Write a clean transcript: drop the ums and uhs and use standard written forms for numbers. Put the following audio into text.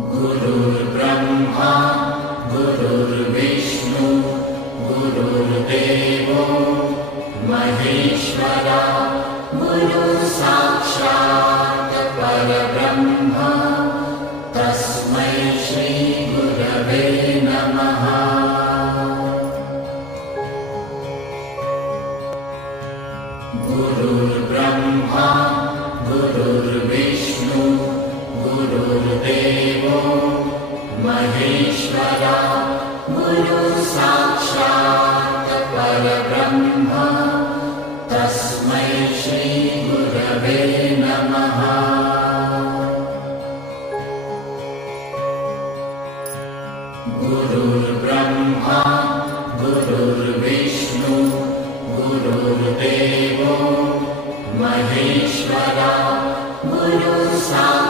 गुरुर्ब्रह्मा गुरुर्विष्णु गुरुर्देवो महेश्वरा गुरुसाक्षात् परब्रह्म तस्मै श्री गुरवे नमः। गुरुर्ब्रह्मा गुरुर्विष्णु गुरुर्देवो महेश्वरा गुरुसाक्षात् परब्रह्म तस्मै श्री गुरवे नमः। गुरुर्ब्रह्मा गुरुर्विष्णु गुरुर्देवो महेश्वरा गुरुसाक्षात्